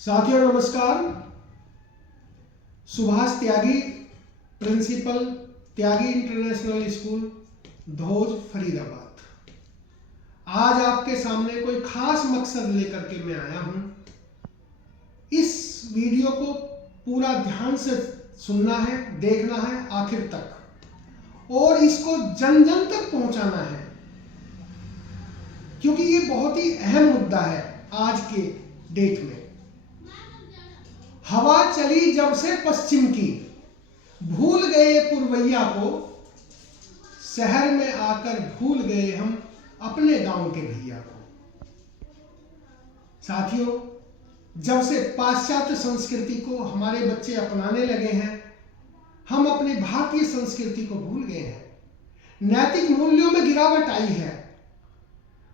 साथियों नमस्कार। सुभाष त्यागी, प्रिंसिपल, त्यागी international school, धोज, Faridabad. आज आपके सामने कोई खास मकसद लेकर के मैं आया हूं। इस वीडियो को पूरा ध्यान से सुनना है, देखना है आखिर तक, और इसको जन जन तक पहुंचाना है, क्योंकि ये बहुत ही अहम मुद्दा है आज के डेट में। हवा चली जब से पश्चिम की, भूल गए पुरवैया को, शहर में आकर भूल गए हम अपने गांव के भैया को। साथियों, जब से पाश्चात्य संस्कृति को हमारे बच्चे अपनाने लगे हैं, हम अपनी भारतीय संस्कृति को भूल गए हैं। नैतिक मूल्यों में गिरावट आई है,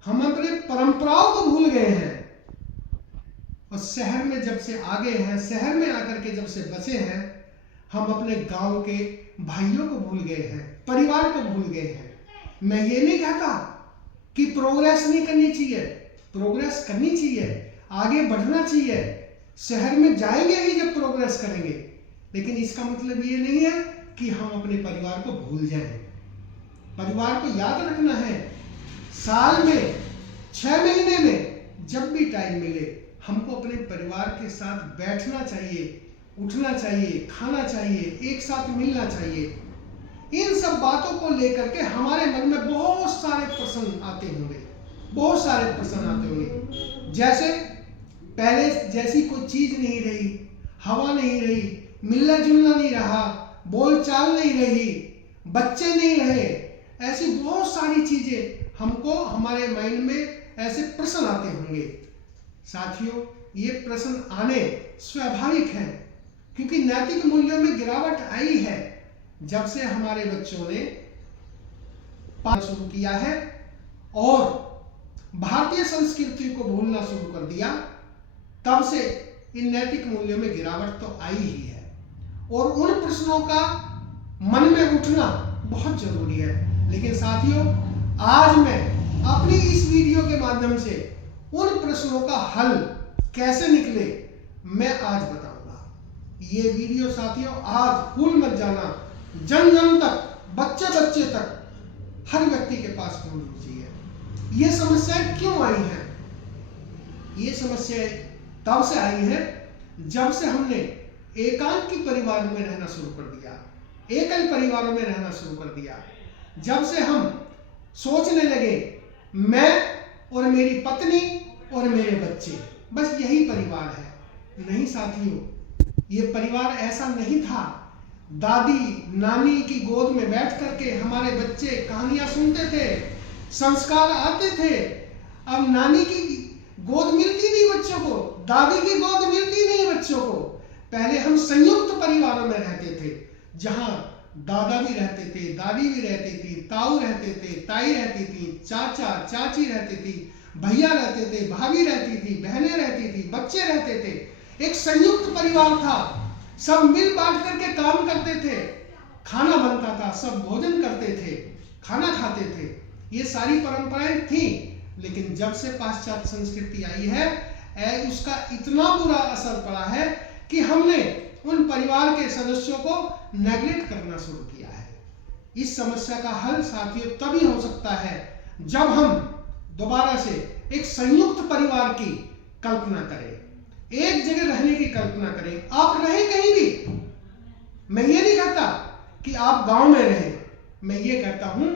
हम अपने परंपराओं को भूल गए हैं, और शहर में जब से आ गए हैं, शहर में आकर के जब से बसे हैं, हम अपने गांव के भाइयों को भूल गए हैं, परिवार को भूल गए हैं। मैं ये नहीं कहता कि प्रोग्रेस नहीं करनी चाहिए, प्रोग्रेस करनी चाहिए, आगे बढ़ना चाहिए। शहर में जाएंगे ही जब प्रोग्रेस करेंगे, लेकिन इसका मतलब ये नहीं है कि हम अपने परिवार को भूल जाएं। परिवार को याद रखना है। साल में 6 महीने में जब भी टाइम मिले, हमको अपने परिवार के साथ बैठना चाहिए, उठना चाहिए, खाना चाहिए, एक साथ मिलना चाहिए। इन सब बातों को लेकर के हमारे मन में बहुत सारे प्रश्न आते होंगे, बहुत सारे प्रश्न आते होंगे। जैसे पहले जैसी कोई चीज नहीं रही, हवा नहीं रही, मिलना जुलना नहीं रहा, बोल चाल नहीं रही, बच्चे नहीं रहे, ऐसी बहुत सारी चीजें हमको हमारे माइंड में ऐसे प्रश्न आते होंगे। साथियों, ये प्रश्न आने स्वाभाविक है, क्योंकि नैतिक मूल्यों में गिरावट आई है जब से हमारे बच्चों ने पढ़ना शुरू किया है और भारतीय संस्कृति को भूलना शुरू कर दिया। तब से इन नैतिक मूल्यों में गिरावट तो आई ही है, और उन प्रश्नों का मन में उठना बहुत जरूरी है। लेकिन साथियों, आज मैं अपनी इस वीडियो के माध्यम से उन प्रश्नों का हल कैसे निकले, मैं आज बताऊंगा। ये वीडियो साथियों आज भूल मत जाना, जन जन तक, बच्चे बच्चे तक, हर व्यक्ति के पास पहुंचनी चाहिए। ये समस्याएं क्यों आई हैं? ये समस्याएं तब से आई हैं जब से हमने एकांकी परिवार में रहना शुरू कर दिया, एकल परिवारों में रहना शुरू कर दिया। जब से हम सोचने लगे मैं और मेरी पत्नी और मेरे बच्चे, बस यही परिवार है। नहीं साथियों, ये परिवार ऐसा नहीं था। दादी नानी की गोद में बैठ करके हमारे बच्चे कहानियां सुनते थे, संस्कार आते थे। अब नानी की गोद मिलती नहीं बच्चों को, दादी की गोद मिलती नहीं बच्चों को। पहले हम संयुक्त परिवारों में रहते थे, जहां दादा भी रहते थे, दादी भी रहती थी, ताऊ रहते थे, ताई रहती थी, चाचा चाची रहती थी, भैया रहते थे, भाभी रहती थी, बहनें रहती थी, बच्चे रहते थे। एक संयुक्त परिवार था, सब मिल बांट करके काम करते थे, खाना बनता था, सब भोजन करते थे, खाना खाते थे। ये सारी परंपराएं थी। लेकिन जब से पाश्चात्य संस्कृति आई है, उसका इतना बुरा असर पड़ा है कि हमने उन परिवार के सदस्यों को नेग्लेक्ट करना शुरू किया है। इस समस्या का हल साथियों तभी हो सकता है जब हम दोबारा से एक संयुक्त परिवार की कल्पना करें, एक जगह रहने की कल्पना करें। आप रहें कहीं भी, मैं ये नहीं कहता कि आप गांव में रहें, मैं ये कहता हूं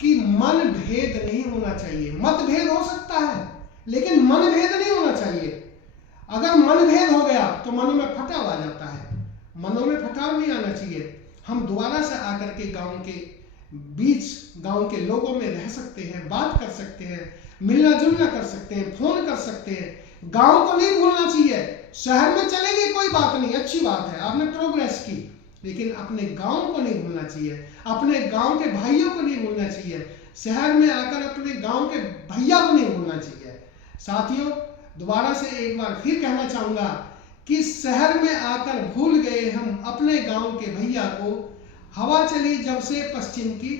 कि मन भेद नहीं होना चाहिए। मतभेद हो सकता है, लेकिन मन भेद नहीं होना चाहिए। अगर मन भेद हो गया तो मनों में फटाव आ जाता है, मनों में फटाव नहीं आना चाहिए। हम दोबारा से आकर के गांव के बीच, गांव के लोगों में रह सकते हैं, बात कर सकते हैं, मिलना जुलना कर सकते हैं, फोन कर सकते हैं। गांव को नहीं भूलना चाहिए। शहर में चलेंगे कोई बात नहीं, अच्छी बात है, आपने प्रोग्रेस की, लेकिन अपने गांव को नहीं भूलना चाहिए, अपने गांव के भाइयों को नहीं भूलना चाहिए, शहर में आकर अपने गांव के भैया को नहीं भूलना चाहिए। साथियों, दोबारा से एक बार फिर कहना चाहूंगा कि शहर में आकर भूल गए हम अपने गांव के भैया को, हवा चली जब से पश्चिम की,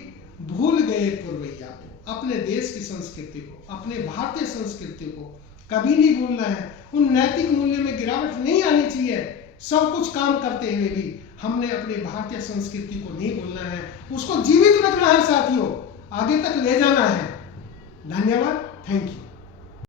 भूल गए पुरवैया को, अपने देश की संस्कृति को, अपने भारतीय संस्कृति को, कभी नहीं भूलना है। उन नैतिक मूल्य में गिरावट नहीं आनी चाहिए। सब कुछ काम करते हुए भी हमने अपने भारतीय संस्कृति को नहीं भूलना है, उसको जीवित रखना है साथियों, आगे तक ले जाना है। धन्यवाद, थैंक यू।